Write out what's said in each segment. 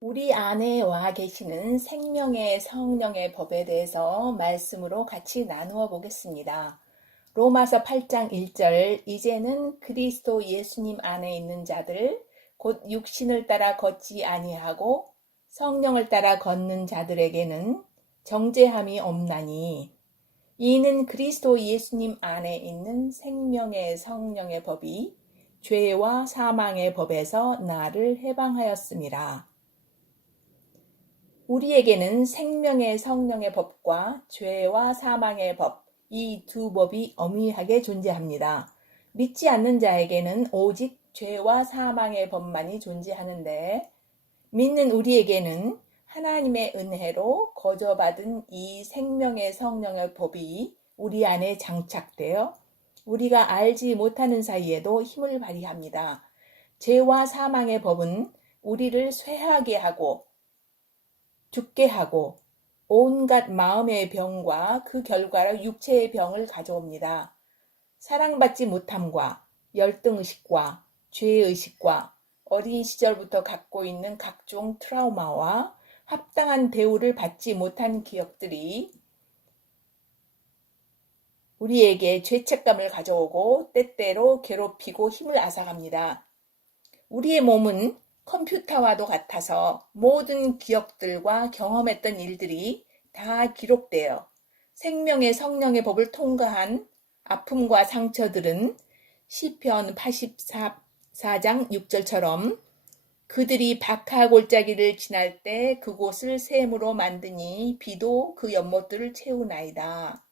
우리 안에 와 계시는 생명의 성령의 법에 대해서 말씀으로 같이 나누어 보겠습니다. 로마서 8장 1절, 이제는 그리스도 예수님 안에 있는 자들, 곧 육신을 따라 걷지 아니하고 성령을 따라 걷는 자들에게는 정죄함이 없나니, 이는 그리스도 예수님 안에 있는 생명의 성령의 법이 죄와 사망의 법에서 나를 해방하였습니다. 우리에게는 생명의 성령의 법과 죄와 사망의 법, 이 두 법이 엄밀하게 존재합니다. 믿지 않는 자에게는 오직 죄와 사망의 법만이 존재하는데, 믿는 우리에게는 하나님의 은혜로 거저받은 이 생명의 성령의 법이 우리 안에 장착되어 우리가 알지 못하는 사이에도 힘을 발휘합니다. 죄와 사망의 법은 우리를 쇠하게 하고 죽게 하고 온갖 마음의 병과 그 결과로 육체의 병을 가져옵니다. 사랑받지 못함과 열등의식과 죄의식과 어린 시절부터 갖고 있는 각종 트라우마와 합당한 대우를 받지 못한 기억들이 우리에게 죄책감을 가져오고 때때로 괴롭히고 힘을 앗아갑니다. 우리의 몸은 컴퓨터와도 같아서 모든 기억들과 경험했던 일들이 다 기록되어 생명의 성령의 법을 통과한 아픔과 상처들은 시편 84장 6절처럼 그들이 박하 골짜기를 지날 때 그곳을 샘으로 만드니 비도 그 연못들을 채우나이다.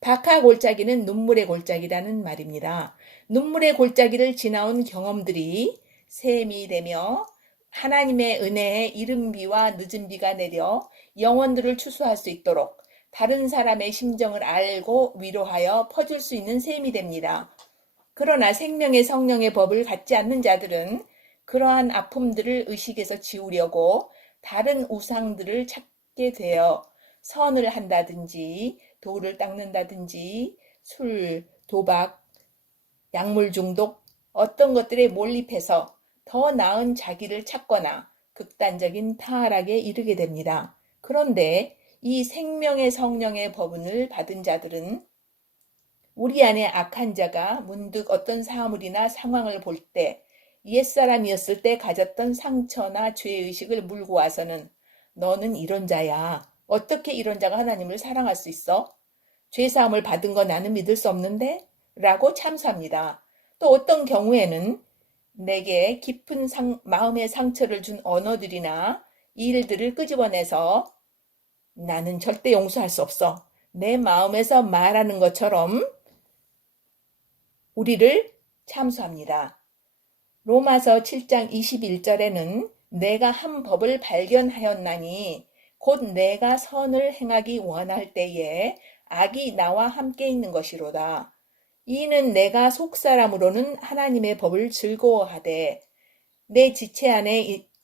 박하 골짜기는 눈물의 골짜기라는 말입니다. 눈물의 골짜기를 지나온 경험들이 샘이 되며 하나님의 은혜에 이른 비와 늦은 비가 내려 영혼들을 추수할 수 있도록 다른 사람의 심정을 알고 위로하여 퍼줄 수 있는 샘이 됩니다. 그러나 생명의 성령의 법을 갖지 않는 자들은 그러한 아픔들을 의식에서 지우려고 다른 우상들을 찾게 되어 선을 한다든지 돌을 닦는다든지 술, 도박, 약물 중독, 어떤 것들에 몰입해서 더 나은 자기를 찾거나 극단적인 타락에 이르게 됩니다. 그런데 이 생명의 성령의 법을 받은 자들은 우리 안에 악한 자가 문득 어떤 사물이나 상황을 볼 때 옛사람이었을 때 가졌던 상처나 죄의식을 물고 와서는 너는 이런 자야. 어떻게 이런 자가 하나님을 사랑할 수 있어? 죄사함을 받은 거 나는 믿을 수 없는데? 라고 참수합니다. 또 어떤 경우에는 내게 깊은 마음의 상처를 준 언어들이나 일들을 끄집어내서 나는 절대 용서할 수 없어. 내 마음에서 말하는 것처럼 우리를 참수합니다. 로마서 7장 21절에는 내가 한 법을 발견하였나니 곧 내가 선을 행하기 원할 때에 악이 나와 함께 있는 것이로다. 이는 내가 속사람으로는 하나님의 법을 즐거워하되 내 지체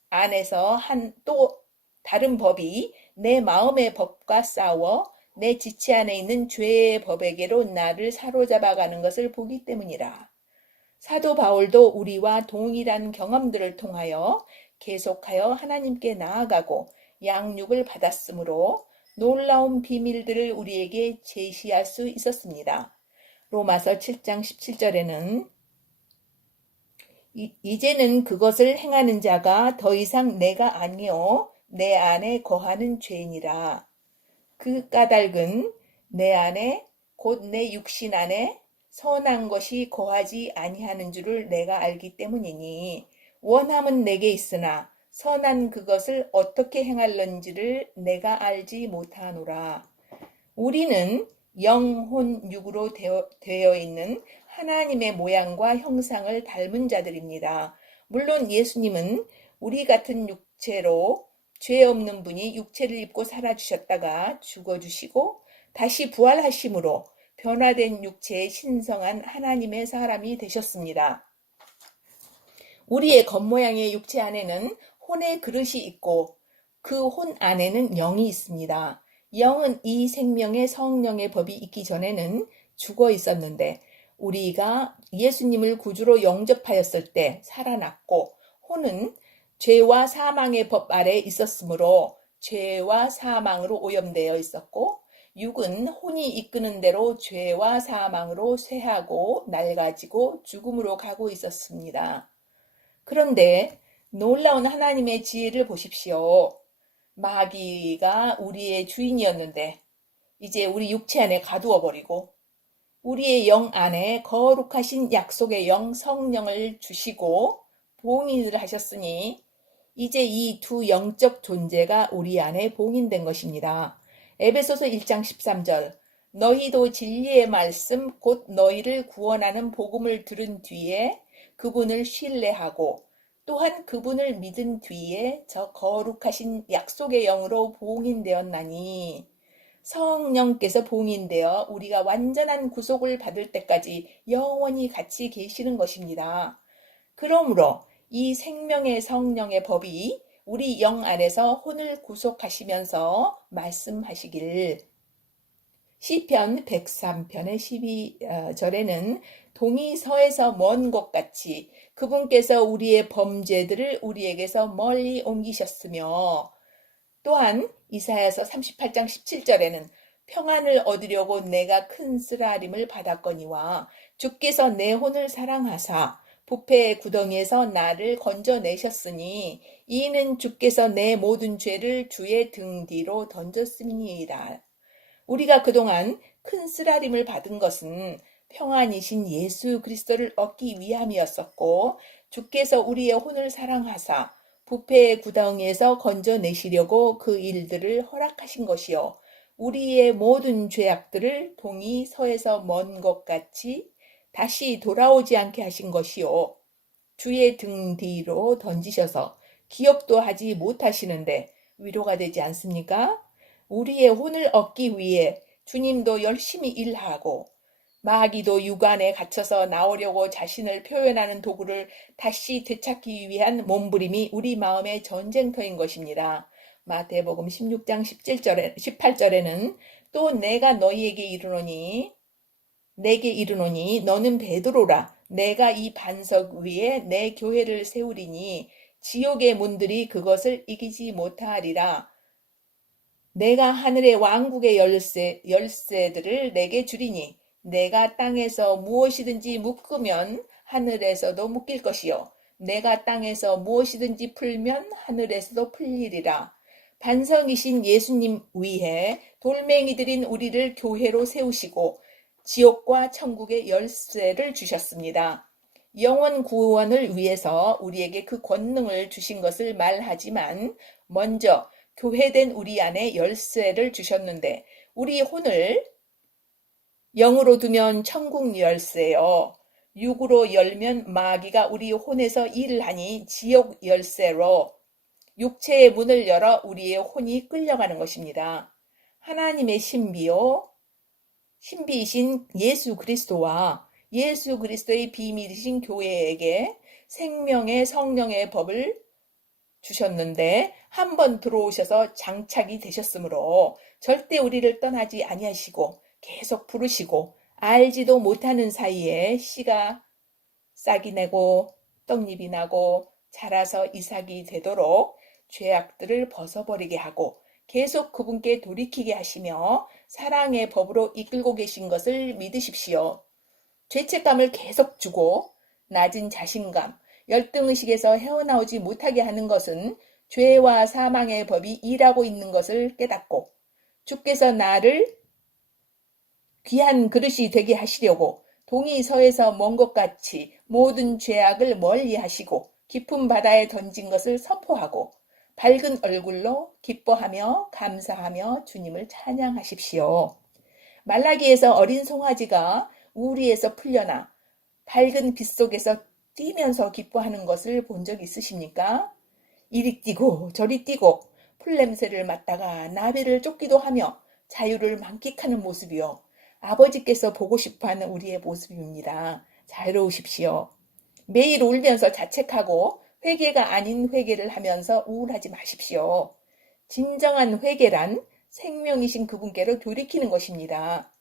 안에서 또 다른 법이 내 마음의 법과 싸워 내 지체 안에 있는 죄의 법에게로 나를 사로잡아가는 것을 보기 때문이라. 사도 바울도 우리와 동일한 경험들을 통하여 계속하여 하나님께 나아가고 양육을 받았으므로 놀라운 비밀들을 우리에게 제시할 수 있었습니다. 로마서 7장 17절에는 이제는 그것을 행하는 자가 더 이상 내가 아니요 내 안에 거하는 죄니라. 그 까닭은 내 안에 곧 내 육신 안에 선한 것이 거하지 아니하는 줄을 내가 알기 때문이니 원함은 내게 있으나 선한 그것을 어떻게 행할런지를 내가 알지 못하노라. 우리는 영혼 육으로 되어 있는 하나님의 모양과 형상을 닮은 자들입니다. 물론 예수님은 우리 같은 육체로 죄 없는 분이 육체를 입고 살아주셨다가 죽어주시고 다시 부활하심으로 변화된 육체의 신성한 하나님의 사람이 되셨습니다. 우리의 겉모양의 육체 안에는 혼의 그릇이 있고 그 혼 안에는 영이 있습니다. 영은 이 생명의 성령의 법이 있기 전에는 죽어 있었는데 우리가 예수님을 구주로 영접하였을 때 살아났고 혼은 죄와 사망의 법 아래 있었으므로 죄와 사망으로 오염되어 있었고, 육은 혼이 이끄는 대로 죄와 사망으로 쇠하고 낡아지고 죽음으로 가고 있었습니다. 그런데 놀라운 하나님의 지혜를 보십시오. 마귀가 우리의 주인이었는데 이제 우리 육체 안에 가두어 버리고 우리의 영 안에 거룩하신 약속의 영 성령을 주시고 봉인을 하셨으니 이제 이 두 영적 존재가 우리 안에 봉인된 것입니다. 에베소서 1장 13절 너희도 진리의 말씀 곧 너희를 구원하는 복음을 들은 뒤에 그분을 신뢰하고 또한 그분을 믿은 뒤에 저 거룩하신 약속의 영으로 봉인되었나니 성령께서 봉인되어 우리가 완전한 구속을 받을 때까지 영원히 같이 계시는 것입니다. 그러므로 이 생명의 성령의 법이 우리 영 안에서 혼을 구속하시면서 말씀하시길 시편 103편의 12절에는 동이 서에서 먼 곳 같이 그분께서 우리의 범죄들을 우리에게서 멀리 옮기셨으며 또한 이사야서 38장 17절에는 평안을 얻으려고 내가 큰 쓰라림을 받았거니와 주께서 내 혼을 사랑하사 부패의 구덩이에서 나를 건져내셨으니 이는 주께서 내 모든 죄를 주의 등 뒤로 던졌음이니이다. 우리가 그동안 큰 쓰라림을 받은 것은 평안이신 예수 그리스도를 얻기 위함이었었고 주께서 우리의 혼을 사랑하사 부패의 구덩이에서 건져내시려고 그 일들을 허락하신 것이요 우리의 모든 죄악들을 동이 서에서 먼 것 같이 다시 돌아오지 않게 하신 것이요 주의 등 뒤로 던지셔서 기억도 하지 못하시는데 위로가 되지 않습니까? 우리의 혼을 얻기 위해 주님도 열심히 일하고 마귀도 육안에 갇혀서 나오려고 자신을 표현하는 도구를 다시 되찾기 위한 몸부림이 우리 마음의 전쟁터인 것입니다. 마태복음 16장 18절에는 또 내가 너희에게 내게 이르노니 너는 베드로라 내가 이 반석 위에 내 교회를 세우리니 지옥의 문들이 그것을 이기지 못하리라. 내가 하늘의 왕국의 열쇠들을 내게 주리니 내가 땅에서 무엇이든지 묶으면 하늘에서도 묶일 것이요 내가 땅에서 무엇이든지 풀면 하늘에서도 풀리리라. 반석이신 예수님 위에 돌멩이들인 우리를 교회로 세우시고 지옥과 천국의 열쇠를 주셨습니다. 영원 구원을 위해서 우리에게 그 권능을 주신 것을 말하지만 먼저 교회된 우리 안에 열쇠를 주셨는데 우리 혼을 영으로 두면 천국 열쇠요. 육으로 열면 마귀가 우리 혼에서 일을 하니 지옥 열쇠로 육체의 문을 열어 우리의 혼이 끌려가는 것입니다. 하나님의 신비이신 예수 그리스도와 예수 그리스도의 비밀이신 교회에게 생명의 성령의 법을 주셨는데 한 번 들어오셔서 장착이 되셨으므로 절대 우리를 떠나지 아니하시고 계속 부르시고 알지도 못하는 사이에 씨가 싹이 내고 떡잎이 나고 자라서 이삭이 되도록 죄악들을 벗어버리게 하고 계속 그분께 돌이키게 하시며 사랑의 법으로 이끌고 계신 것을 믿으십시오. 죄책감을 계속 주고 낮은 자신감, 열등의식에서 헤어나오지 못하게 하는 것은 죄와 사망의 법이 일하고 있는 것을 깨닫고 주께서 나를 귀한 그릇이 되게 하시려고 동이 서에서 먼 것 같이 모든 죄악을 멀리 하시고 깊은 바다에 던진 것을 선포하고 밝은 얼굴로 기뻐하며 감사하며 주님을 찬양하십시오. 말라기에서 어린 송아지가 우리에서 풀려나 밝은 빛 속에서 뛰면서 기뻐하는 것을 본 적 있으십니까? 이리 뛰고 저리 뛰고 풀냄새를 맡다가 나비를 쫓기도 하며 자유를 만끽하는 모습이요. 아버지께서 보고 싶어하는 우리의 모습입니다. 자유로우십시오. 매일 울면서 자책하고 회개가 아닌 회개를 하면서 우울하지 마십시오. 진정한 회개란 생명이신 그분께로 돌이키는 것입니다.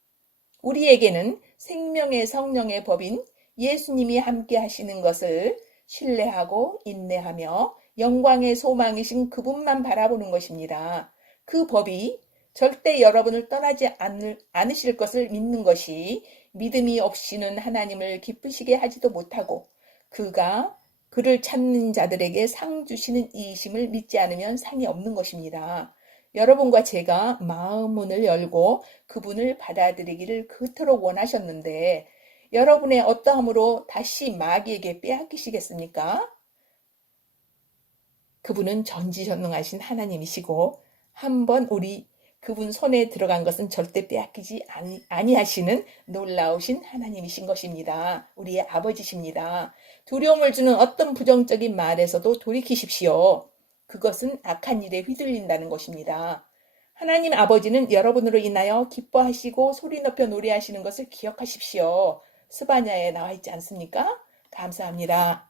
우리에게는 생명의 성령의 법인 예수님이 함께 하시는 것을 신뢰하고 인내하며 영광의 소망이신 그분만 바라보는 것입니다. 그 법이 절대 여러분을 떠나지 않으실 것을 믿는 것이 믿음이 없이는 하나님을 기쁘시게 하지도 못하고 그가 그를 찾는 자들에게 상 주시는 이심을 믿지 않으면 상이 없는 것입니다. 여러분과 제가 마음 문을 열고 그분을 받아들이기를 그토록 원하셨는데 여러분의 어떠함으로 다시 마귀에게 빼앗기시겠습니까? 그분은 전지전능하신 하나님이시고 한번 우리 그분 손에 들어간 것은 절대 빼앗기지 아니하시는 놀라우신 하나님이신 것입니다. 우리의 아버지십니다. 두려움을 주는 어떤 부정적인 말에서도 돌이키십시오. 그것은 악한 일에 휘둘린다는 것입니다. 하나님 아버지는 여러분으로 인하여 기뻐하시고 소리 높여 노래하시는 것을 기억하십시오. 스바냐에 나와 있지 않습니까? 감사합니다.